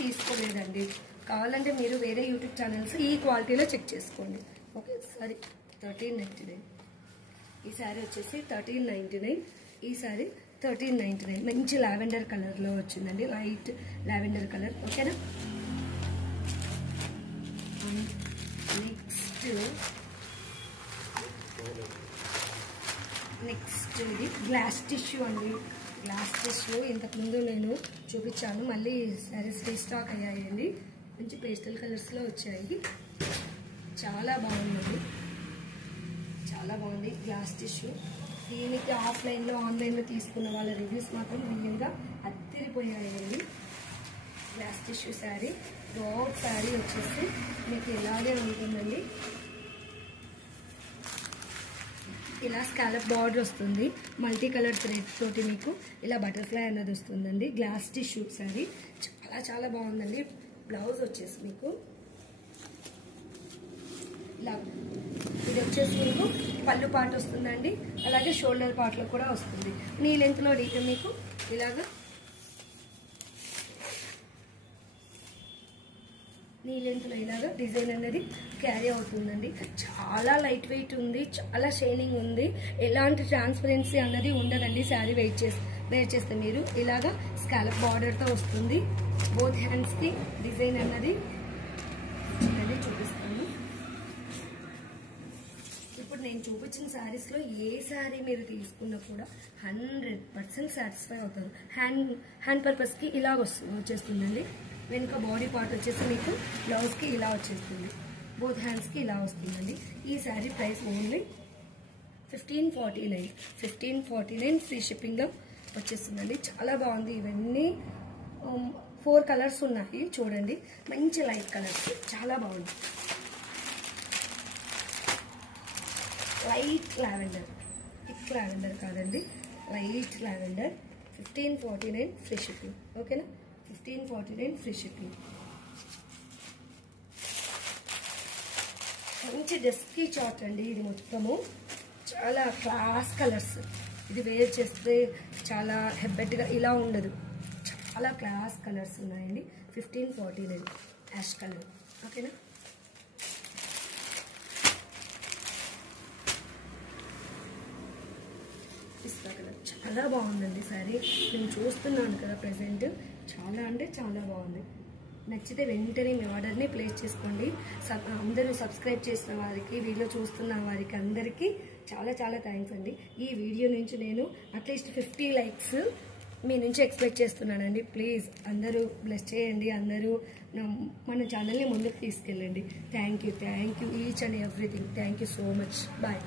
తీసుకోలేదండి. కావాలంటే మీరు వేరే యూట్యూబ్ ఛానల్స్ ఈ క్వాలిటీలో చెక్ చేసుకోండి. Okay, sorry 1399. ఈ శారీ వచ్చేసి 1399. ఈ శారీ 1399. మంచి లావెండర్ కలర్లో వచ్చిందండి, లైట్ లావెండర్ కలర్. ఓకేనా. నెక్స్ట్ ఇది గ్లాస్ టిష్యూ అండి. గ్లాస్ టిష్యూ ఇంతకుముందు నేను చూపించాను, మళ్ళీ శారీస్ రీస్టాక్ అయ్యాయండి. మంచి పేస్టల్ కలర్స్లో వచ్చాయి. చాలా బాగుందండి, చాలా బాగుంది గ్లాస్ టిష్యూ. దీనికి ఆఫ్లైన్లో ఆన్లైన్లో తీసుకున్న వాళ్ళ రివ్యూస్ మాత్రం రియల్గా అత్తిరిపోయాయండి. Glass tissue saree, top saree వచ్చేసి మీకు ఇలాగే ఉంటుందండి. ఇలా స్కాలప్ బార్డర్ వస్తుంది, మల్టీ కలర్ థ్రెడ్ తోటి మీకు ఇలా బటర్ఫ్లై అన్నది వస్తుందండి. గ్లాస్ టిష్యూ శారీ చాలా చాలా బాగుందండి. బ్లౌజ్ వచ్చేసి మీకు ఇలా, ఇది వచ్చేసి మీకు పళ్ళు పార్ట్ వస్తుందండి, అలాగే షోల్డర్ పార్ట్లో కూడా వస్తుంది. నీ లెంత్లో మీకు ఇలాగా నీ లెంత్లో ఇలాగా డిజైన్ అనేది క్యారీ అవుతుందండి. చాలా లైట్ వెయిట్ ఉంది, చాలా షైనింగ్ ఉంది, ఎలాంటి ట్రాన్స్పరెన్సీ అన్నది ఉండదండి. శారీ వేర్ చేస్తే మీరు ఇలాగా స్కాలప్ బార్డర్తో వస్తుంది. బోత్ హ్యాండ్స్కి డిజైన్ అన్నది చూపిస్తాను. ఇప్పుడు నేను చూపించిన శారీస్లో ఏ శారీ మీరు తీసుకున్నా కూడా 100% సాటిస్ఫై అవుతారు. హ్యాండ్ పర్పస్కి ఇలా వచ్చేస్తుందండి. వెనుక బాడీ పార్ట్ వచ్చేసి మీకు బ్లౌజ్కి ఇలా వచ్చేస్తుంది, బోత్ హ్యాండ్స్కి ఇలా వస్తుందండి. ఈ శారీ ప్రైస్ ఓన్లీ 1549. 1549 ఫ్రీ షిప్పింగ్లో వచ్చేస్తుందండి. చాలా బాగుంది. ఇవన్నీ 4 కలర్స్ ఉన్నాయి చూడండి, మంచి లైట్ కలర్స్, చాలా బాగుంది. లైట్ లావెండర్, థిక్ లావెండర్ కాదండి, లైట్ లావెండర్. 1549 free shipping. ఓకేనా. 1549 ఫ్రీ షిప్పింగ్. మంచి డస్కీ చాట్ అండి ఇది మొత్తము. చాలా క్లాస్ కలర్స్. ఇది వేర్ చేస్తే చాలా హెబ్బెట్గా ఇలా ఉండదు, చాలా క్లాస్ కలర్స్ ఉన్నాయండి. 1549 యాష్ కలర్. ఓకేనా. పిస్తా కలర్ చాలా బాగుందండి శారీ. నేను చూస్తున్నాను కదా ప్రజెంట్, చాలా అంటే చాలా బాగుంది. నచ్చితే వెంటనే మీ ఆర్డర్ని ప్లేస్ చేసుకోండి. అందరూ సబ్స్క్రైబ్ చేసిన వారికి, వీడియో చూస్తున్న వారికి అందరికీ చాలా చాలా థ్యాంక్స్ అండి. ఈ వీడియో నుంచి నేను అట్లీస్ట్ 50 లైక్స్ మీ నుంచి ఎక్స్పెక్ట్ చేస్తున్నానండి. ప్లీజ్ అందరూ బ్లెస్ చేయండి, అందరూ మన ఛానల్ని ముందుకు తీసుకెళ్ళండి. Thank you each and everything. Thank you so much. Bye.